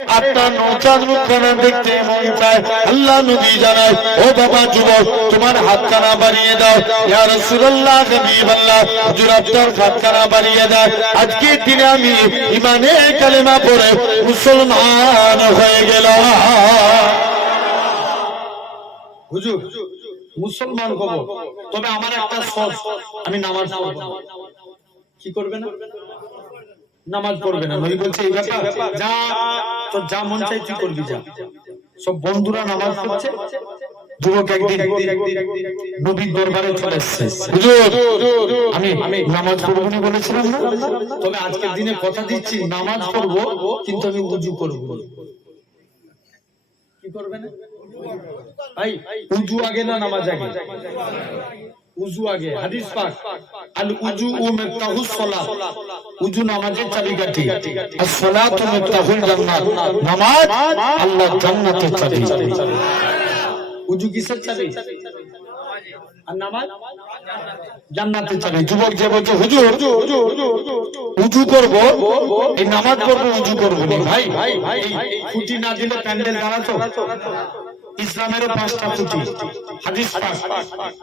আপনার নৌচাঁদ মুখখানা দেখতে মন চায়। আল্লাহ নবী জানায়, ও বাবা যুবক, তোমার হাতখানা বাড়িয়ে দাও। ইয়া রাসূলুল্লাহ, হাবিবাল্লাহ, হুজুর আপনার হাতখানা বাড়িয়ে দাও। আজকের দিনে আমি ইমানে কালেমা পড়ে মুসলমান হয়ে গেলাম। হুজুর মুসলমান হব, তবে আমার একটা শর্ত, আমি নামাজ পড়ব না। কি করবে না? নামাজ পড়বে না। নবী বলছে এই ব্যাপার, যা তো যা মন চাই তুই করবি, যা। সব বন্ধুরা নামাজ পড়ছে, যুবক একদিন নবীর দরবারে চলে এসেছে, হুজুর আমি নামাজ পড়বো না বলেছিলাম না, তবে আজকের দিনে কথা দিচ্ছি নামাজ পড়বো, কিন্তু আমি ওযু করব। কি করবে না ভাই? ওযু আগে না নামাজ আগে? উযু আগে। হাদিস পাক, আল উযু মিফতাহুস সালাত, উযু নামাজের চাবিকাঠি, আর সালাতু মিফতাহুল জান্নাত, নামাজ আল্লাহর জান্নাতের চাবি। উযু কিসের চাবি? আর নামাজ জান্নাতের চাবি। যুবক যে বলছে হুজুর উযু করব, এই নামাজ পড়বো, উযু করব না, ভাই খুঁটি না দিলে প্যান্ডেল দাঁড়াতো? ইসলামের 5টা খুঁটি। হাদিস পাক,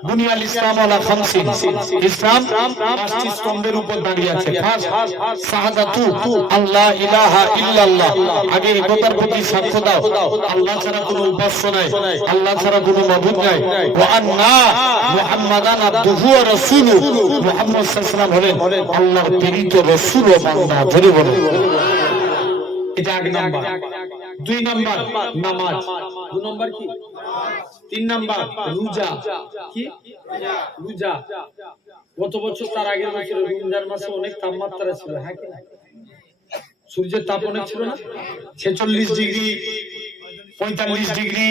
বুনিয়াল ইসলাম আলা খামসিন, ইসলাম 5টি স্তম্ভের উপর দাঁড়িয়ে আছে। ফার্স্ট শাহাদাতু আল্লাহ ইলাহা ইল্লাল্লাহ, আগে এই কথার প্রতি সাক্ষ্য দাও আল্লাহ ছাড়া কোনো উপাস্য নাই, আল্লাহ ছাড়া কোনো মাবুদ নাই, ওয়া আন্না মুহাম্মাদান আবদুহু ওয়া রাসূলুহু, মুহাম্মদ সাল্লাল্লাহু আলাইহি ওয়াসাল্লাম হলেন আল্লাহর প্রেরিত রাসূল ও বান্দা। ধরে বলো, এটা এক নাম্বার। 2 নাম্বার নামাজ, 2 নাম্বার কি? 3 নাম্বার রোজা। কি রোজা? গত বছর তার আগের বছর রমজান মাসে অনেক তাপমাত্রা ছিল, হ্যাঁ কি না? সূর্যের তাপ অনেক ছিল না? 46 ডিগ্রি, 45 ডিগ্রি,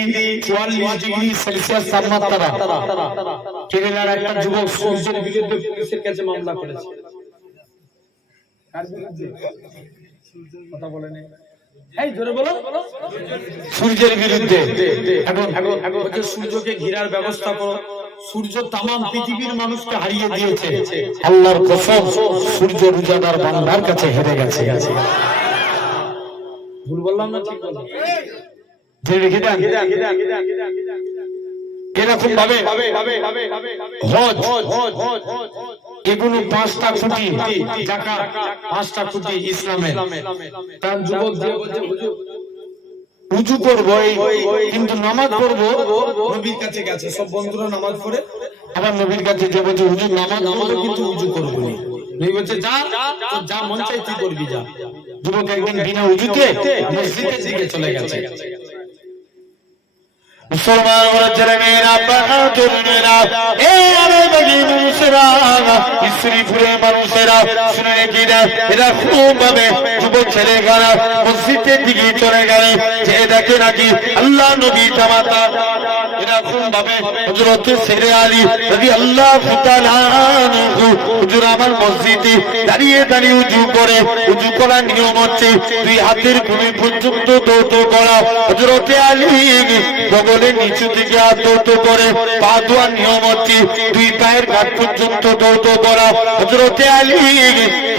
44 ডিগ্রি সেলসিয়াস তাপমাত্রা। কেরালার একটা যুবক সূর্যের বিরুদ্ধে পুলিশের কাছে মামলা করেছে। কার বিরুদ্ধে? কথা বলেন, এই জোরে বলো। সূর্যের বিরুদ্ধে। এখন সূর্যকে ঘিরার ব্যবস্থা করো। সূর্য তামাম পৃথিবীর মানুষকে হারিয়ে দিয়েছে, আল্লাহর কসম সূর্য রোজাদার বান্দার কাছে হেরে গেছে। ভুল বললাম না ঠিক বললাম? এরকম ভাবে হজ, এগুলো 5টা খুঁটি, যাকাত 5টা খুঁটি ইসলামের। কারণ যুবক যে বলছে হুজুর উযু করব, কিন্তু নামাজ পড়বো, নবীর কাছে গেছে, সব বন্ধুরা নামাজ পড়ে, আবার নবীর কাছে যে বলছে হুজুর নামাজ পড়বো কিন্তু উযু করব না। নবী বলছে যা যা মন চাই তুই করবি, যা। যুবক একদিন বিনা উযুতে মসজিদের দিকে চলে গেছে। মুসলমান ছেলেমেয়েরা, তরুণেরা, মানুষেরা, শ্রীপুরের মানুষেরা শুনে রেখে দেয়, এরা খুব ভাবে যুবক ছেলেরা মসজিদের দিকে চলে গেলে যে দেখে নাকি আল্লাহ নবী জামাতা। এরকম ভাবে হযরত শেরে আলী রাদিয়াল্লাহু তাআলা আনহু হুজুর আমার মসজিদে দাঁড়িয়ে দাঁড়িয়ে উযু করে, উযু করার নিয়ম হচ্ছে 2 হাতের কনুই পর্যন্ত দৌত করা। হযরত আলী বগলের নিচু দিকে হাত দৌত করে, পা ধোয়ার নিয়ম হচ্ছে 2 পায়ের ঘাট পর্যন্ত দৌত করা। হযরত আলী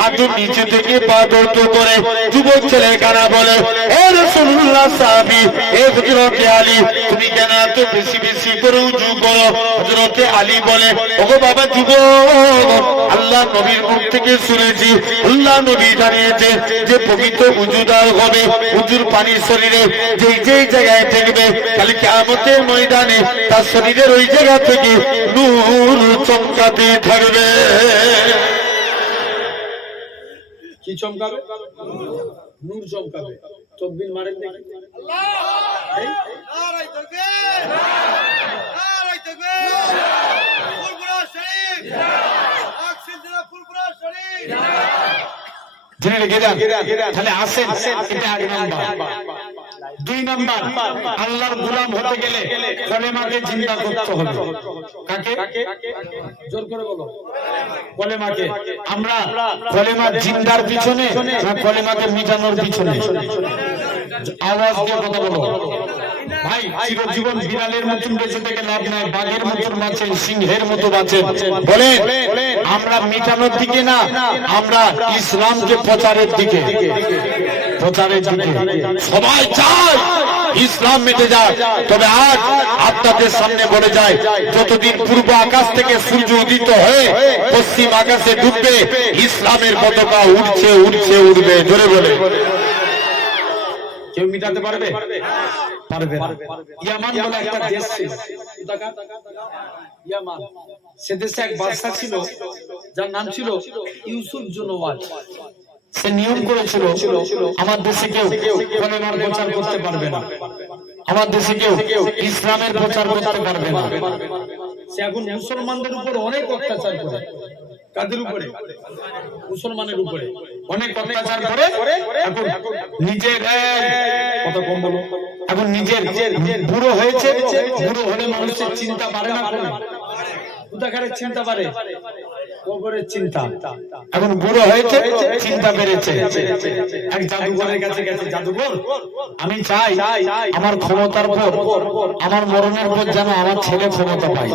হাঁটুর নিচু থেকে পা দৌত করে। যুবক ছেলে কানা বলে, এ রাসূলুল্লাহ সাহাবী, এ হযরত আলী তুমি কেন এত বেশি বেশি করে উযু করো? হযরত আলী বলে, ওগো বাবা যুবক, আল্লাহ নবীর মুখ থেকে শুনেছি আল্লাহ নবী জানিয়েছে যে পবিত্র উযুদার হবে, উযুর পানি শরীরে যেই যেই জায়গায় থাকবে কাল কিয়ামতের ময়দানে তার শরীরের ওই জায়গা থেকে নূর চমকাতে থাকবে। কি চমকাবে? নূর চমকাবে। তাকবীর মারেন দেখি। আল্লাহ নারায়ে তাকবীর, নারায়ে তাকবীর, ফুরফুরা শরীফ, আকসিল দিনা ফুরফুরা শরীফ। তাহলে আসেন, এটা এক নাম্বার। 2 নাম্বার, আল্লাহর গোলাম হতে গেলে কলেমাকে জিন্দা করতে হবে। কাকে? জোর করে বলো। কলেমাকে। আমরা কলেমা জিন্দার পিছনে না কলেমাকে মিটানোর পিছনে? আওয়াজ দিয়ে কথা বলো ভাই। চিরজীবন বিড়ালের মতন বেঁচে থেকে লাভ নাই, বাঘের মতন বাঁচেন, সিংহের মতো বাঁচেন। বলেন আমরা মিটানোর দিকে না, আমরা ইসলামকে প্রচারের দিকে। প্রচারের দিকে সবাই চায় ইসলাম মিটে যায়। তবে আজ আপনাদের সামনে বলে যায়, যতদিন পূর্ব আকাশ থেকে সূর্য উদিত হয়ে পশ্চিম আকাশে ডুববে, ইসলামের পতাকা উঠছে উঠছে উঠবে। জোরে বলে কেউ মিটাতে পারবে? পারবে না। ইয়ামান বলে একটা দেশ ছিল, ইয়ামান। সে দেশে এক বাদশা ছিল যার নাম ছিল ইউসুফ জুনওয়াজ। সে নিয়ম করেছিল, আমার দেশে কেউ কলেমার প্রচার করতে পারবে না, আমার দেশে কেউ ইসলামের প্রচার করতে পারবে না। সে এখন মুসলমানদের উপর অনেক অত্যাচার করে। কাদের উপরে? মুসলমানের উপরে অনেক অত্যাচার করে। এখন নিজের কত কম বলো, এখন নিজের বুড়ো হয়েছে, বুড়ো হলে মানুষের চিন্তা বাড়ে না, উদাকারের চিন্তা বাড়ে, কবরের চিন্তা। এখন বুড়ো হয়েছে, চিন্তা বেড়েছে। এক জাদুঘরের কাছে গেছে, জাদুঘর আমি চাই আমার ক্ষমতার পর, আমার মরণের পর যেন আমার ছেলে ক্ষমতা পায়,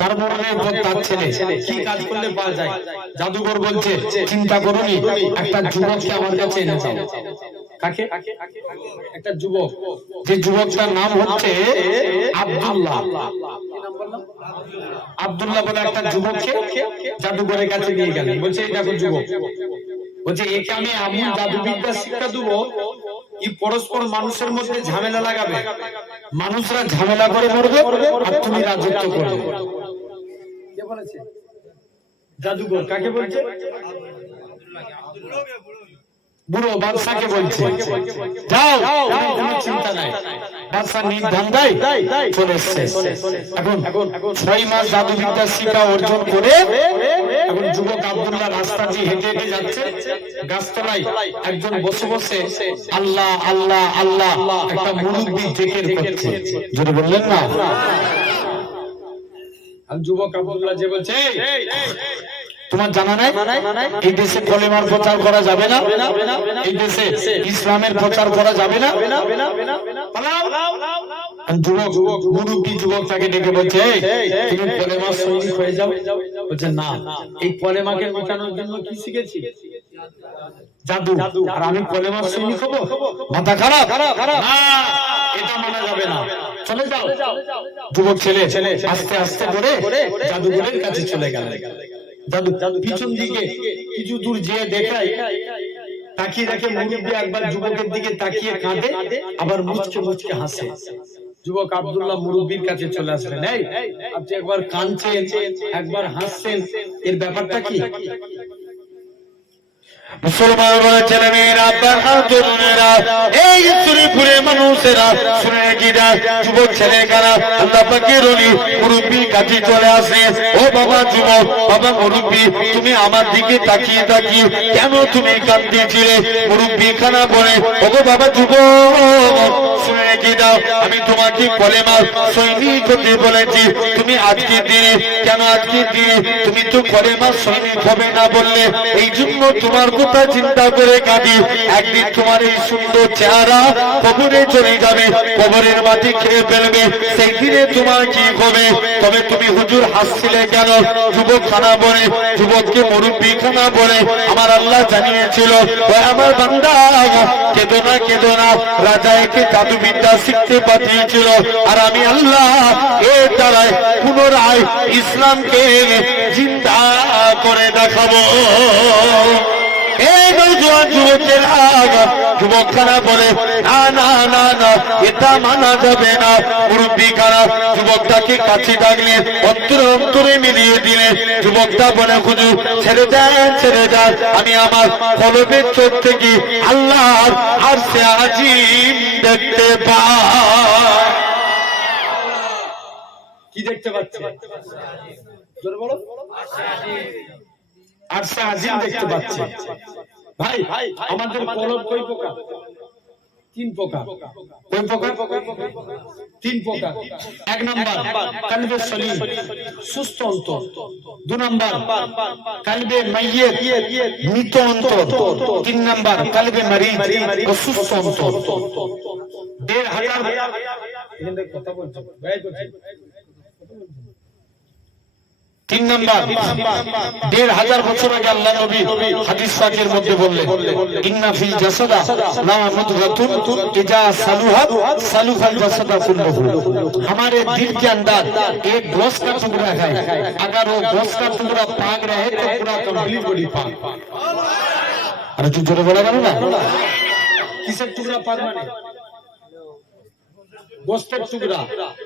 তার মরণের পর তার ছেলে কি কাজ করলে পাওয়া যায়। জাদুঘর বলছে চিন্তা করুনি, একটা যুবককে আমার কাছে এনে দাও। কাকে? একটা যুবক, যে যুবকটার নাম হচ্ছে আব্দুল্লাহ। আব্দুল্লাহ বলে একটা যুবককে জাদুঘরের কাছে নিয়ে গেলেন। বলছে এই দেখো যুবক, বলছে একে আমি এমন জাদুবিদ্যা শিক্ষা দেবো, এই পরস্পর মানুষের মধ্যে ঝামেলা লাগাবে, মানুষরা ঝামেলা করে মরবে, আর তুমি রাজত্ব করবে। কে বলেছে? জাদুঘর। কাকে বলছে? বুড়ো বাদশাকে বলছে যাও, কোনো চিন্তা নাই। বাদশা নির্ধান্দায় চলে এসছে। এখন 6 মাস জাদুবিদ্যা শিক্ষা অর্জন করে এখন যুবক আব্দুল্লাহ রাস্তা দিয়ে হেঁটে হেঁটে যাচ্ছে। গাছতলায় একজন বসে বসে আল্লাহ আল্লাহ আল্লাহ একটা মুরব্বি জিকির করছে। যদি বললেন না, যুবক আব্দুল্লাহ যে বলছে তোমার জানা নাই এই দেশে কলেমার প্রচার করা যাবে না, এই দেশে ইসলামের প্রচার করা যাবে না। যুবক মুরব্বী যুবকটাকে ডেকে বলছে তুমি কলেমার সৈনিক হয়ে যাও। বলছে না, এই কলেমাকে মেটানোর জন্য কি শিখেছি? জাদু। আর আমি কলেমার সৈনিক হবো? মাথা খারাপ, এটা মানা যাবে না, চলে যাও। যুবক ছেলে আস্তে আস্তে করে জাদুঘরের কাছে চলে গেল। জাদু পিছন দিকে কিছু দূর যেয়ে দেখায়, তাকিয়ে দেখে মুরব্বী একবার যুবকের দিকে তাকিয়ে কাঁদে, আবার মুচকে মুচকে হাসে। যুবক আব্দুল্লাহ মুরব্বীর কাছে চলে আসলেন, এই আপনি একবার কাঁদছেন একবার হাসছেন, এর ব্যাপারটা কি? মুসলমান ছেলে মেয়েরা, তরুণেরা, এই শ্রীপুরের মানুষেরা শুনে গিরা, যুবক ছেলেরা আল্লাহ পাকের ওলি মুরব্বির কাছে চলে আসে। ও বাবা যুবক, বাবা মুরব্বি, তুমি আমার দিকে তাকিয়ে তাকিয়ে কেন তুমি কাঁদতেছিলে? মুরব্বি খানা বলে, ওগো বাবা যুবক, শুনে রেখে দাও, আমি তোমাকে কলেমার সৈনিক হতে বলেছি। তুমি আজকের দিনে, কেন আজকের দিনে তুমি তো কলেমার সৈনিক হবে না বললে? এই জন্য তোমার কথা চিন্তা করে কাঁদি। একদিন তোমার এই সুন্দর চেহারা কবরে চলে যাবে, কবরের মাটি খেয়ে ফেলবে, সেই দিনে তোমার কি হবে? তবে তুমি হুজুর হাসছিলে কেন? যুবক খানা বলে, যুবককে মুরব্বী খানা বলে, আমার আল্লাহ জানিয়েছিল ও আমার বান্দা কেঁদো না কেঁদো না, রাজা একে জাদুবিদ্যা শিখতে পাঠিয়েছিল, আর আমি আল্লাহ এর দ্বারাই পুনরায় ইসলামকে জিন্দা করে দেখাবো। যুবক খানা বলে, না না না না, এটা মানা যাবে না। মুরব্বী খানা যুবকটাকে কাছে ডাকলে, অন্তরে অন্তরে মিলিয়ে দিলে। যুবকটা বলে, হুজুর ছেড়ে দেন ছেড়ে দেন, আমি আমার কলবের চোখ থেকে আল্লাহর আরশে আজিম দেখতে পাই। কি দেখতে পাচ্ছি? জোরে বলো। আরশে আজিম দেখতে পাচ্ছি। ভাই আমাদের কলব কয় প্রকার? 3 প্রকার। কয় প্রকার? 3 প্রকার। 1 নাম্বার কলবে সলিম, সুস্থ অন্তর। 2 নাম্বার কলবে মাইয়িত, মৃত অন্তর। 3 নাম্বার কলবে মরিদ, অসুস্থ অন্তর। 1,500 কথা বলছো ভাই, তিন নাম্বার ১৫০০ বছর আগে আল্লাহ নবী হাদিস পাকের মধ্যে বললেন ইন্না ফিল জাসাদা লা মুদগাতুন ইজা সালুহাত সালুহাল জাসাদা কুল্লুহু हमारे दिल के अंदर एक गोश्त का टुकड़ा है अगर वो गोश्त का टुकड़ा पाक रहे तो पूरा कंप्लीट बॉडी पाक अरे तू जोरे बोला ना किसका टुकड़ा पाक माने गोश्त टुकड़ा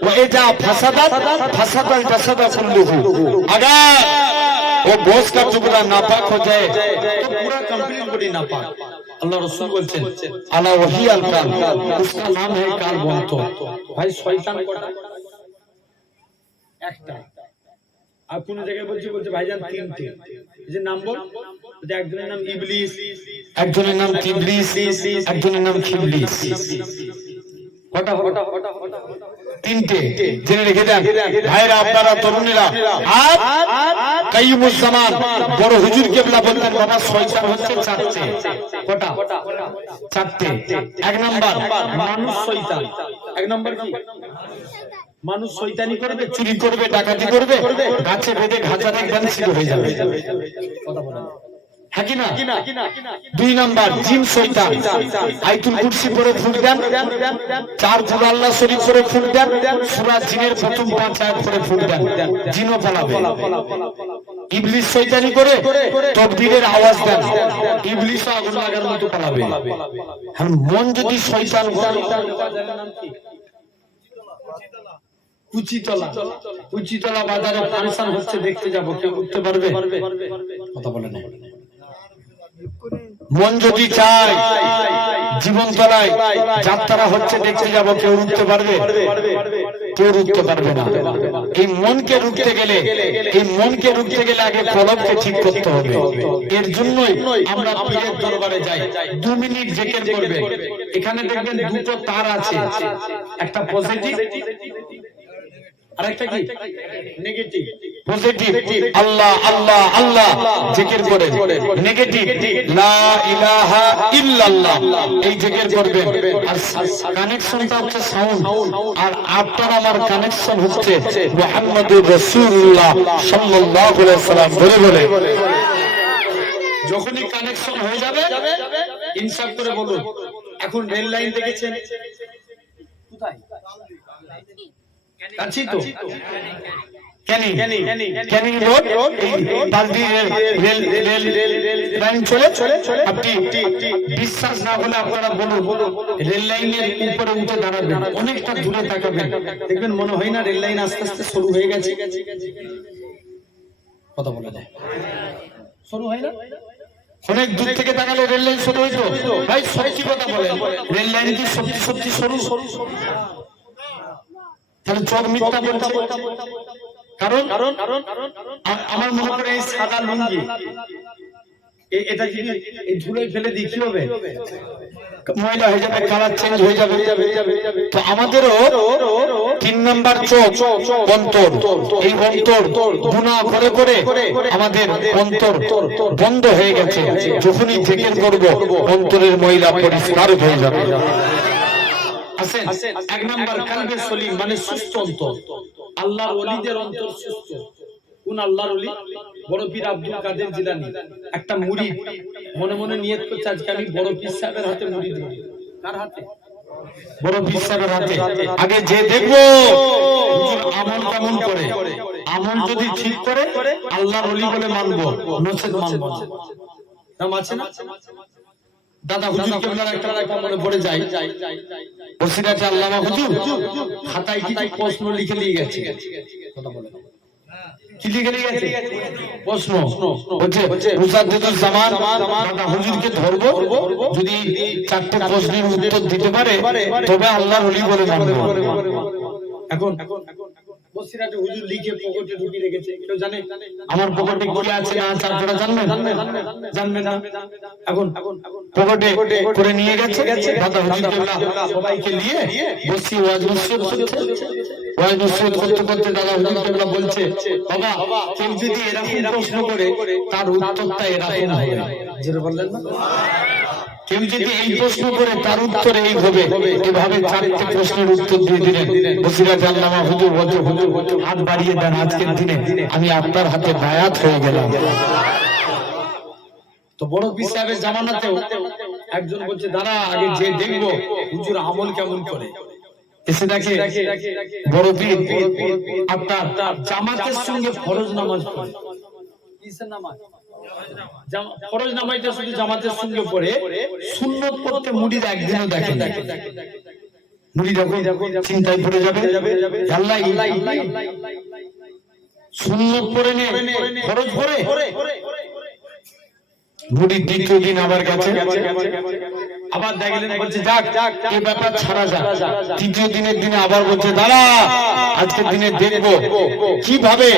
वो एजा फसादात फसादल जसदा कुल्लुहु अगर वो गोश्त का टुकड़ा नापाक हो जाए तो पूरा कंप्लीट बॉडी नापाक अल्लाह रसूल बोलছেন আলা ওহি আল কাল उसका नाम है काल বন্ত भाई শয়তান কটা একটা আর কোন জায়গায় বলছে ভাইজান তিনটে এই যে নাম বল যে একজনের নাম ইবলিস একজনের নাম কিবলিস একজনের নাম খিবলিস কটা তিনটে জেনে রেখে দেন ভাইরা আপনারা তরুণীরা আর কাইয়ুমুজ জামান বড় হুজুর কেবলা বলতেন বাবা শয়তান হচ্ছে চারটে কটা চারটে এক নাম্বার মানুষ শয়তান এক নাম্বার কি মানুষ শয়তানি করবে চুরি করবে ডাকাতি করবে গাছে বেঁধে ঘাটা দেখবেন ছিল হয়ে যাবে কথা বলেন है कि ना দুই নাম্বার জিন শয়তান আয়াতুল কুরসি পড়ে ফুট দেন চার সূরা আল্লাহ শরীফ পড়ে ফুট দেন সূরা জিনের প্রথম 5 আয়াত পড়ে ফুট দেন জিনও পালাবে ইবলিস শয়তানি করে তাকবীরের আওয়াজ দেন ইবলিসও আগুন লাগার মতো পালাবে আর মন যদি শয়তান হয় নাম কি কুচিতলা বাজারে ফাংশন হচ্ছে দেখতে যাব কেউ উঠতে পারবে কথা বলে না মন যদি চায় জীবন তলায় যাত্রা হচ্ছে দেখতে যাব কেউ রুখতে পারবে কেউ রুখতে পারবে না এই মনকে রুখতে গেলে আগে কলবকে ঠিক করতে হবে এর জন্যই আমরা পীরের দরবারে যাই 2 মিনিট জিকির করবে এখানে দেখবেন দুটো তার আছে একটা পজিটিভ আরেকটা কি নেগেটিভ পজিটিভ আল্লাহ আল্লাহ আল্লাহ জিকির করেন নেগেটিভ লা ইলাহা ইল্লাল্লাহ এই জিকির করবেন আর কানেকশনটা হচ্ছে সাউন্ড আর আপনার আমার কানেকশন হচ্ছে মুহাম্মদুর রাসূলুল্লাহ সাল্লাল্লাহু আলাইহি সাল্লাম বলে যখনই কানেকশন হয়ে যাবে ইনসাফ করে বলুন এখন রেল লাইন দেখেছেন কোথায় কাছি তো ক্যানিং রোড বালদি রেল লাইন চলে আপনি বিশ্বাস না হলে আপনারা বলুন রেল লাইনের উপরে উঠে দাঁড়াবেন অনেকটা দূরে তাকাবেন দেখবেন মনে হয় না রেল লাইন আস্তে আস্তে শুরু হয়ে গেছে কথা বলা যায় শুরু হয় না অনেক দূর থেকে তাকালে রেল লাইন শুরু হইতো ভাই সত্যি কথা বলেন রেল লাইন কি সত্যি শুরু তাহলে চোখ মিথ্যা বলছে কারণ আমার মনে করে এই সাদা লুঙ্গি এটা যদি এই ধুলোয় ফেলে দিই কি হবে ময়লা হয়ে যাবে কালার চেঞ্জ হয়ে যাবে তো আমাদেরও 3 নাম্বার চোখ অন্তর এই অন্তর গুনাহ করে আমাদের অন্তর বন্ধ হয়ে গেছে যখনই জিকির করব অন্তরের ময়লা পরিষ্কার হয়ে যাবে আসেন এক নাম্বার কলবে সলিম মানে সুস্থ অন্তর আল্লাহর ওলিদের অন্তর সুস্থ কোন আল্লাহর ওলি বড় পীর আব্দুল কাদের জিলানী একটা মুরিদ মনে মনে নিয়ত করছে আজকে আমি বড় পীর সাহেবের হাতে মুরিদ হব কার হাতে বড় পীর সাহেবের হাতে আগে যে দেখবো আমল কেমন করে আমল যদি ঠিক করে আল্লাহর ওলি বলে মানবো নচেত মানবো না নাম আছে না দাদা হুজুর কেবলার একটা কথা মনে পড়ে যায় বসিরাতে আল্লামা হুজুর খাতায় কি প্রশ্ন লিখে নিয়ে গেছে কথা বলে কি লিখে নিয়ে গেছে প্রশ্ন হচ্ছে মুসাদ্দিদুল জামান দাদা হুজুরকে ধরবো যদি 4টে প্রশ্নের উত্তর দিতে পারে তবে আল্লাহর ওলি বলে মানবো এখন বসিরাতে হুজুর লিখে পকেটে ঢুকিয়ে রেখেছে কেউ জানে আমার পকেটে কি আছে না আছে আপনারা জানবেন না এখন পকেটে করে নিয়ে গেছে দাদা হুজুর কেবলা সবাইকে নিয়ে বসি ওয়াজ নসিহত করতে দাদা হুজুর কেবলা বলছে বাবা কেউ যদি এরকম প্রশ্ন করে তার উত্তরটা এরকম হবে যেটা বললেন না কেউ যদি এই প্রশ্ন করে তার উত্তর এই হবে, এভাবে চারটি প্রশ্নের উত্তর দিয়ে দিলেন। বসিরাত আল্লামা হুজুর বলছে, হুজুর হাত বাড়িয়ে দেন, আজকের দিনে আমি আপনার হাতে বায়াত হয়ে গেলাম। তো বড় পীর সাহেবের জামানাতেও একজন বলছে, দাঁড়া আগে যে দেখবো হুজুর আমল কেমন করে। এসে দেখে বড় পীর আপনার জামাতের সঙ্গে ফরজ নামাজ পড়ে। কিসের নামাজ? ফরজ নামাজটা শুধু জামাতের সঙ্গে পড়ে, সুন্নত পড়তে মুরিদ একদিনও দেখে না। মুরিদ যখন চিন্তায় পড়ে যাবে, আল্লাহ সুন্নত পড়ে নে, ফরজ পড়ে। মুরিদ দ্বিতীয় দিন আবার গেছে, আবার দেখলেন, বলছে যাক এই ব্যাপার ছাড়া যাক। তৃতীয় দিনের দিনে আবার বলছে, দাঁড়া আজকের দিনে দেখবো কিভাবে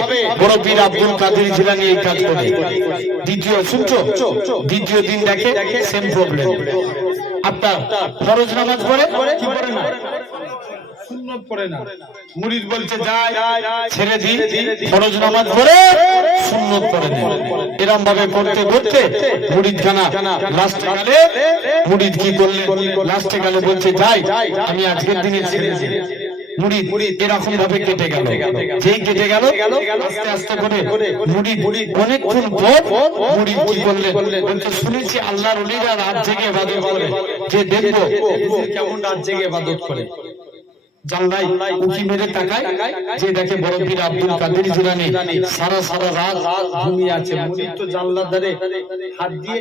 বড় পীর আব্দুল কাদের জিলানী এই কাজ করে। দ্বিতীয় দিন দেখে সেম প্রবলেম। আপনার ফরজ নামাজ পড়ে কি পড়ে না, সুন্নত পড়ে না। মুরিদ বলছে যাই ছেড়ে দিই, ফরজ নামাজ পড়ে সুন্নত পড়ে না। এরকম ভাবে করতে করতে মুরিদ খানা লাস্টে গেলে, মুরিদ কি করলেন, লাস্টে গেলে বলছে যাই আমি আজকের দিনে ছেড়ে দিই। মুরিদ এরকম ভাবে কেটে গেল, যেই কেটে গেল আস্তে আস্তে করে মুরিদ অনেকক্ষণ পর মুরিদ কি করলেন, বলতে শুনেছি আল্লাহর ওলিরা রাত জেগে ইবাদত করে, যে দেখবো কেমন রাত জেগে ইবাদত করে। জানলাই উকি মেরে তাকায়, যে দেখে বড় পীর আব্দুল কাদের জিলানী সারা রাত ঘুমিয়ে আছে। মুরিদ তো জানলার ধারে হাত দিয়ে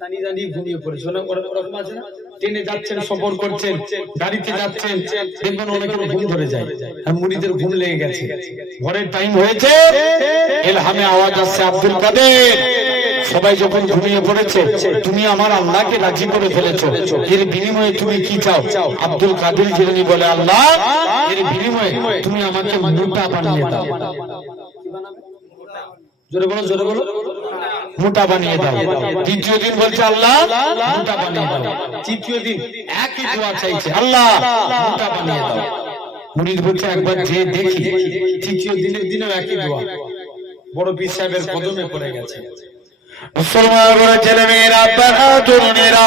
দাঁড়িয়ে দাঁড়িয়ে ঘুমিয়ে পড়েছে। ওরকম আছে না, ট্রেনে যাচ্ছেন, সফর করছেন, গাড়িতে যাচ্ছেন, দেখবেন অনেকের ঘুম ধরে যায়, আর মুরিদের ঘুম লেগে গেছে, ঘরের টাইম হয়েছে, এলহামে আওয়াজ আসছে আব্দুল কাদের। সবাই যখন ঘুমিয়ে পড়েছে, তুমি আমার আল্লাহকে রাজি করে ফেলেছো, এর বিনিময়ে তুমি কি চাও? আব্দুল কাদের জিলানী বলে, আল্লাহ এর বিনিময়ে তুমি আমাকে মোটা বানিয়ে দাও। জোরে বলো, জোরে বলো, মোটা বানিয়ে দাও। দ্বিতীয় দিন বলছে আল্লাহ মোটা বানিয়ে দাও। তৃতীয় দিন একই দোয়া চাইছে, আল্লাহ মোটা বানিয়ে দাও। মুরিদ বলছে একবার যে দেখি। তৃতীয় দিনের দিনেও একই দোয়া। বড় পীর সাহেবের কদমে পড়ে গেছে। মুসলমানের ছেলে মেয়েরা, তারা তরুণেরা,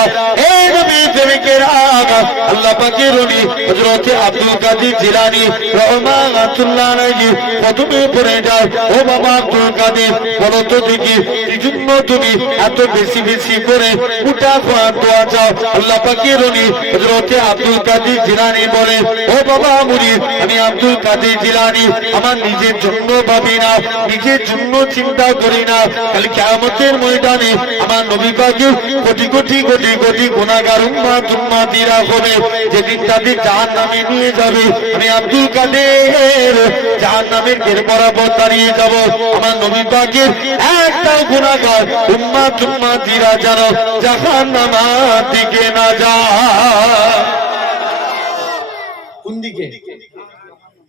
এই নবী প্রেমিকেরা, আল্লাহ পাকের ওলি হযরত আব্দুল কাদের জিলানী রাহমাতুল্লাহ আলাইহি কদমে পড়ে যায়। ও বাবা আব্দুল কাদের, বলো তো দেখি কি জন্য তুমি এত বেশি বেশি করে মোটা দোয়া চাও? আল্লাহ পাকের ওলি হযরত আব্দুল কাদের জিলানী বলে, ও বাবা মুরিদ, আমি আব্দুল কাদের জিলানী আমার নিজের জন্য ভাবি না, নিজের জন্য চিন্তা করি না। কাল কিয়ামতের ময়দানে আমার নবী পাকের কোটি কোটি কোটি কোটি গুনাহগার উম্মতীরা হবে, যেদিন তাদের জাহান্নামে নিয়ে যাবে, আমি আব্দুল কাদের জাহান্নামের গেট বরাবর দাঁড়িয়ে যাব। আমার নবী পাকের একটা গুনাহগার উম্মতীরা যেন জাহান্নামের দিকে না যায়। কোন দিকে?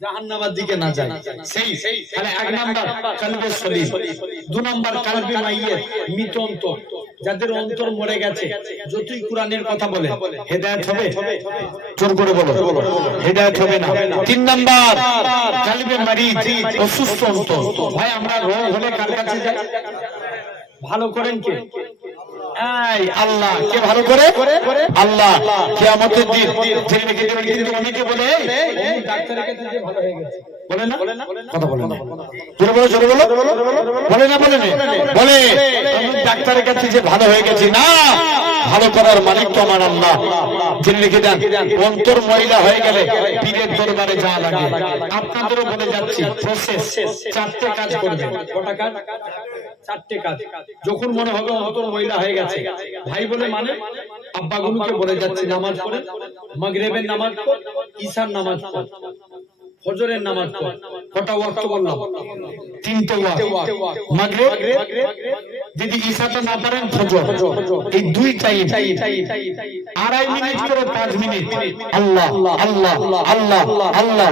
জাহান্নামের দিকে না যায়। সেই তাহলে এক নাম্বার কলবে সলিম, দুই নাম্বার কলবে মাইয়িত, মৃত অন্তর, যাদের অন্তর মরে গেছে, যতই কোরআনের কথা বলে হেদায়েত হবে? জোর করে বলো, হেদায়েত হবে না। তিন নাম্বার কলবে মারিদ, অসুস্থ অন্তর। ভাই আমরা রোগ হলে কার কাছে যাই? ভালো করেন কে? আল্লাহ। কে ভালো করে? আল্লাহ। কিয়ামতের দিন কিন্তু অনেকে বলে ডাক্তারের কাছে যে ভালো হয়ে গেছে, বলে না? কথা বলে না, জোরে বলো, জোরে বলো, বলে না? বলে বলে ডাক্তারের কাছে যে ভালো হয়ে গেছে না, ভালো করার মালিক তো আমার আল্লাহ। জেনে রেখে দেন, অন্তর ময়লা হয়ে গেলে পীরের দরবারে যাওয়া লাগে। আপনাদেরও বলে যাচ্ছি, প্রসেস চারটে কাজ করবেন। কটা কাজ? চারটে কাজ। যখন মনে হবে অন্তর ময়লা হয়ে গেছে, ভাই বলে মানে আব্বাগুলোকে বলে যাচ্ছি, নামাজ পড়ে, মাগরিবের নামাজ পড়, ঈশার নামাজ পড়, ফজরের নামাজ পড়। কটা ওয়াক্ত বললাম? তিনটে ওয়াক্ত। মাগরিব, যদি ঈশাটা না পারেন ফজর, এই দুই টাইম 2.5 মিনিট করে 5 মিনিট আল্লাহ আল্লাহ আল্লাহ আল্লাহ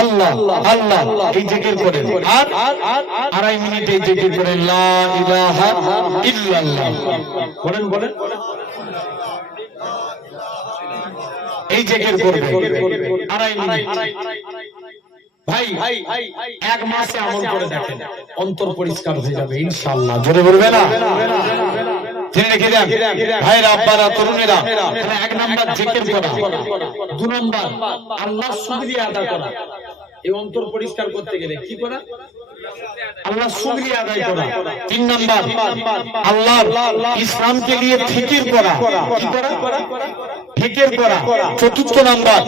আল্লাহ আল্লাহ এই জিকির করেন। আর 2.5 মিনিট এই জিকির করেন, লা ইলাহা ইল্লাল্লাহ। বলেন বলেন, এই জিকির করবেন 2.5 মিনিট। ভাই এক মাসে আমল করে দেখেন, অন্তর পরিষ্কার হয়ে যাবে ইনশাআল্লাহ। জোরে বলবে না? জেনে রেখে দেন ভাইরা, আব্বারা, তরুণেরা। এক নাম্বার জিকির করা, দুই নাম্বার আল্লাহ শুকরিয়া আদা করা। এই অন্তর পরিষ্কার করতে গেলে কি করা? আল্লাহ শুকরিয়া আদায় করা। তিন নাম্বার আল্লাহ ইসলামকে নিয়ে ফিকির করা। কি করা? ফিকির করা। চতুর্থ নাম্বার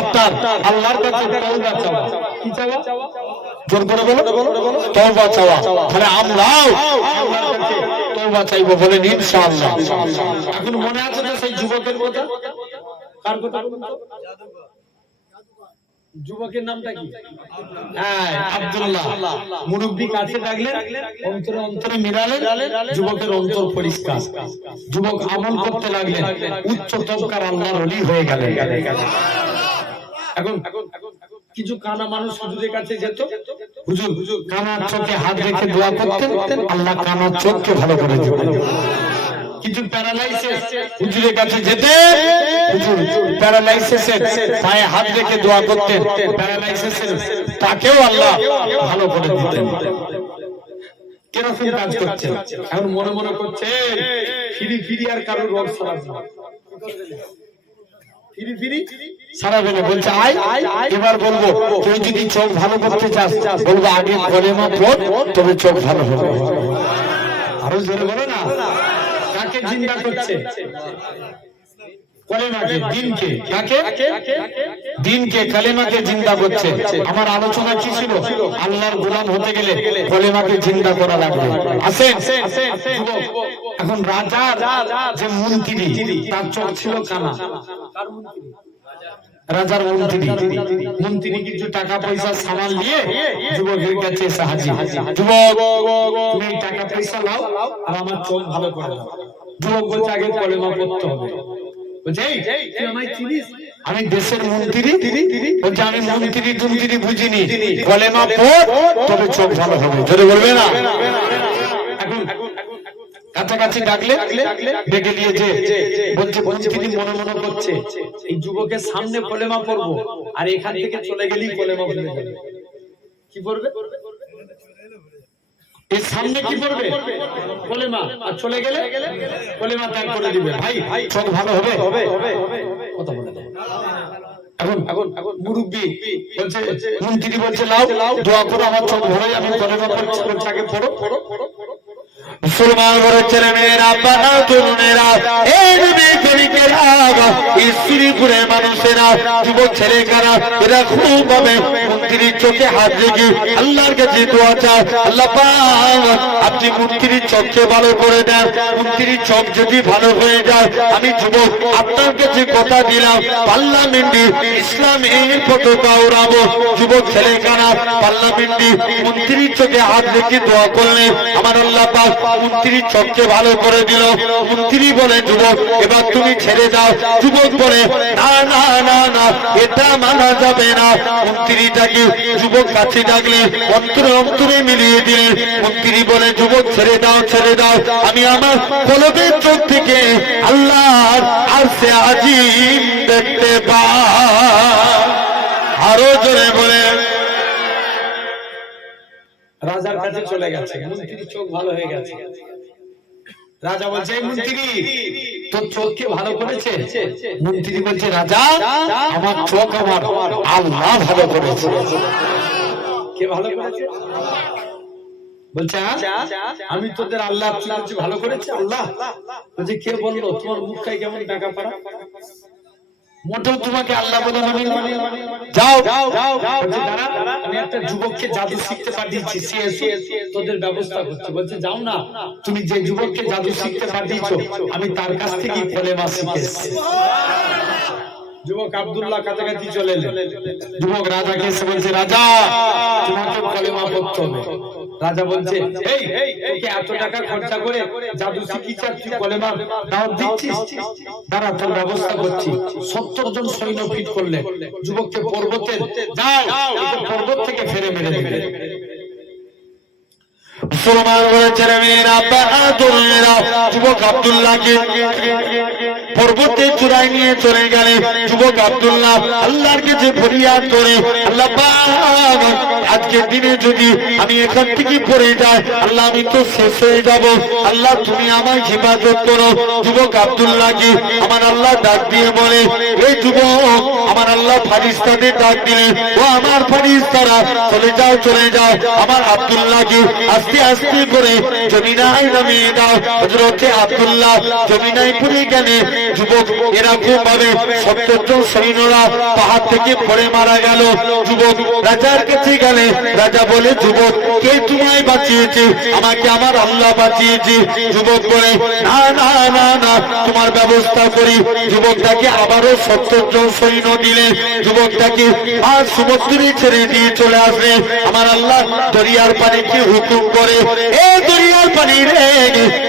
আপনার আল্লাহর কাছে তওবা চাওয়া। কি চাওয়া? জোর করে বলো, তওবা চাওয়া। তাহলে আমরাও আল্লাহর কাছে তওবা চাইবো, বলেন ইনশাআল্লাহ। এখন মনে আছে না সেই যুবকের কথা? কার কথা? যুবকের নামটা কি? হ্যাঁ, আব্দুল্লাহ। মুরব্বি কাছে ডাকলেন, অন্তরে অন্তরে মিলালেন, যুবকের অন্তর পরিষ্কার। যুবক আমল করতে লাগলেন, উচ্চ তবকার আল্লাহর ওলি হয়ে গেলেন। এখন কিছু কানা মানুষ হুজুরের কাছে যেত, হুজুর কানার চোখে হাত রেখে দোয়া করতেন, আল্লাহ কানার চোখকে ভালো করে দিতেন। কিছু প্যারালাইসিস হুজুরের কাছে যেতে, হুজুর প্যারালাইসিসের পায়ে হাত রেখে দোয়া করতেন, প্যারালাইসিসের তাকেও আল্লাহ ভালো করে দিতেন। কেরকম কাজ করছে? এখন মনে মনে করছে ফিরি ফিরি আর কারোর রোগ সারাবে না, ফিরি ফিরি সারাবে না। বলছে আয়, এবার বলবো তুই যদি চোখ ভালো করতে চাস, বলবো আগে কলেমা পড়, তবে চোখ ভালো হবে। আরো জোরে বলো না। কাকে জিন্দা করছে? কলেমাকে, দিনকে। কাকে? দিনকে, কালেমাকে জিন্দা করছে। আমার আলোচনা কি ছিল? আল্লাহর গোলাম হতে গেলে কলেমাকে জিন্দা করা লাগবে। আসেন, এখন রাজার যে মন্ত্রী, তার চোখ ছিল কানা। রাজার মন্ত্রী কিছু টাকা পয়সা সামাল দিয়ে যুবকের কাছে এসে হাজির। যুবক, তুমি এই টাকা পয়সা নাও আর আমার চোখ ভালো করে দাও। যুবক বলছে আগে কলেমা পড়তে হবে। বলছে এই তুই আমায় চিনিস? আমি দেশের মন্ত্রী। বলছে আমি মন্ত্রী বুঝিনি, কলেমা পড় তবে চোখ ভালো হবে। যদি বলবে না। এখন কাছাকাছি ডাকলে, ডেকে নিয়ে যে বলছে মন্ত্রী মনে মনে করছে এই যুবকের সামনে কলেমা পড়বো, আর এখান থেকে চলে গেলেই কলেমা পড়ে যাবে। কি পড়বে? এর সামনে কি পড়বে? কলেমা। আর চলে গেলে কলেমা ত্যাগ করে দিবে। ভাই চোখ ভালো হবে? কথা বলে দাও। এখন মুরব্বি বলছে, মন্ত্রী বলছে লাও দোয়া করো আমার চোখ ভালো, আমি কলেমা পড়ছি, আগে পড়ো। মুসলমান ঘরের ছেলে মেয়েরা, বাবা তরুণেরা, এই নবী করিমের আগা শ্রীপুরের মানুষেরা, যুবক ছেলেকারা, এরা খুব ভাবে মন্ত্রীর চোখে হাত রেখে আল্লাহর কাছে দোয়া চায়, আল্লাহ পাক আপনি মন্ত্রীর চোখকে ভালো করে দেন। মন্ত্রীর চোখ যদি ভালো হয়ে যায়, আমি যুবক আপনার কাছে কথা দিলাম, পার্লামেন্টে ইসলামের পতাকা উড়াবো। যুবক ছেলেকারা পার্লামেন্টে মন্ত্রীর চোখে হাত রেখে দোয়া করলেন, আমার আল্লাহ পাক মন্ত্রীর চোখকে ভালো করে দিল। মন্ত্রী বলে যুবক এবার তুমি ছেড়ে দাও। যুবক বলে না না না না, এটা মানা যাবে না। মন্ত্রীটাকে যুবক কাছে ডাকলে, অন্তরে অন্তরে মিলিয়ে দিলেন। মন্ত্রী বলে যুবক ছেড়ে দাও, ছেড়ে দাও, আমি আমার কলবের চোখ থেকে আল্লাহর আরশে আজিম দেখতে পাই। আরো জোরে বলে রাজার কাছে চলে গেছে, মন্ত্রীর চোখ ভালো হয়ে গেছে। রাজা বলছে মন্ত্রী তোর চোখকে ভালো করেছে? মন্ত্রী বলছে রাজা আমার চোখ আমার আল্লাহ ভালো করেছে। কে ভালো করেছে? বলছে আমি তোদের আল্লাহ ভালো করেছে। আল্লাহ বলছে কে বললো? তোমার মুখটাই কেমন টাকা পারা, মোটেও তোমাকে আল্লাহ বলে মানি। যাও আমি একটা যুবককে জাদু শিখতে পাঠিয়েছি, তোদের ব্যবস্থা করছে। বলছে যাও না, তুমি যে যুবককে জাদু শিখতে পাঠিয়েছো আমি তার কাছ থেকে কলেমা শিখেছি। যুবক আব্দুল্লাহ কাছাকাছি চলে এলেন। যুবক রাজাকে এসে বলছে রাজা তোমাকে কলেমা পড়তে হবে। রাজা বলছে এই তোকে এত টাকা খরচা করে জাদু শিখিয়েছি, তুই কলেমা দাও দিচ্ছিস? দাঁড়া তোর ব্যবস্থা করছি। 70 জন সৈন্য ফিট করলেন, যুবককে পর্বতের পর্বত থেকে ফেরে মেরে দিলেন। মুসলমান ছেলে মেয়েরা, যুবক আব্দুল্লাহকে পর্বতে চূড়ায় নিয়ে চলে গেলে যুবক আব্দুল্লাহ আল্লাহর কাছে ফরিয়াদ করে, আল্লাহ পাক আজকের দিনে যদি আমি এখান থেকে পড়ে যাই আল্লাহ আমি তো শেষ হয়ে যাব, আল্লাহ তুমি আমার হিফাজত করো। যুবক আব্দুল্লাহকে আমার আল্লাহ ডাক দিয়ে বলে, এই যুবক আমার আল্লাহ ফারিস্তাদের ডাক দিলে, ও আমার ফারিস্তারা চলে যাও চলে যাও, আমার আব্দুল্লাহকে আস্তে আস্তে করে জমিনায় নামিয়ে দাও। হযরতে আব্দুল্লাহ জমিনায় পড়ে গেলে যুবক এরকম ভাবে 70 জন সৈন্যরা পাহাড় থেকে পড়ে মারা গেল। যুবক রাজার কাছে গেলে রাজা বলে, যুবক কে তোমায় বাঁচিয়েছে? আমাকে আমার আল্লাহ বাঁচিয়েছে। যুবক বলে, না না না না, তোমার ব্যবস্থা করি। যুবকটাকে আবারও 70 জন সৈন্য দিলে যুবকটাকে আর সমুদ্রে ছেড়ে দিয়ে চলে আসবে। আমার আল্লাহ দরিয়ার পানিকে হুকুম করে, এই দরিয়ার পানি রে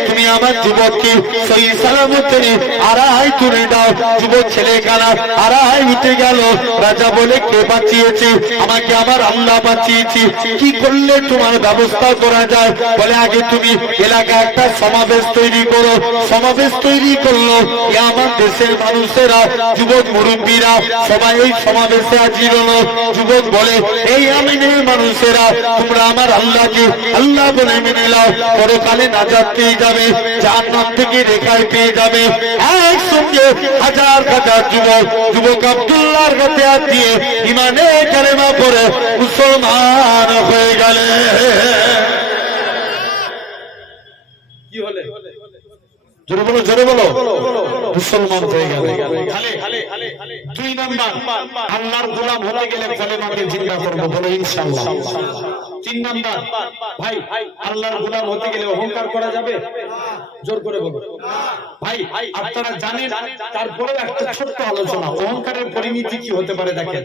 তুমি আমার যুবককে সহি সালামতে আড়াই তুলে দাও। যুবক ছেলে কানা আড়াই উঠে গেল। রাজা বলে, কে বাঁচিয়েছে? আমাকে আমার আল্লাহ বাঁচিয়েছে। কি করলে তোমার ব্যবস্থা করা যায়? বলে, আগে তুমি এলাকা একটা সমাবেশ তৈরি করো। সমাবেশ তৈরি করলো আমার দেশের মানুষেরা, যুবক মুরব্বীরা সবাই ওই সমাবেশে হাজির হলো। যুবক বলে, এই আমিনের মানুষেরা তোমরা আমার আল্লাহকে আল্লাহ বলে মেনে নাও, পরকালে নাজাত পেয়ে যাবে, জাহান্নাম থেকে রেহাই পেয়ে যাবে। একসঙ্গে হাজার হাজার যুবক যুবক আব্দুল্লাহর কাছে হাত দিয়ে ইমানে কালেমা পড়ে মুসলমান হয়ে গেলে। কি হলে? জোরে বলো জোরে বলো, মুসলমান হয়ে গেল। 2 নাম্বার, আল্লাহর গোলাম হতে গেলে কালেমাকে জিন্দা করব, বলো ইনশাআল্লাহ। 3 নাম্বার, ভাই আল্লাহর গোলাম হতে গেলে অহংকার করা যাবে? জোর করে বলো ভাই। আপনারা জানেন, তারপরেও একটা ছোট্ট আলোচনা, অহংকারের পরিণতি কি হতে পারে দেখেন।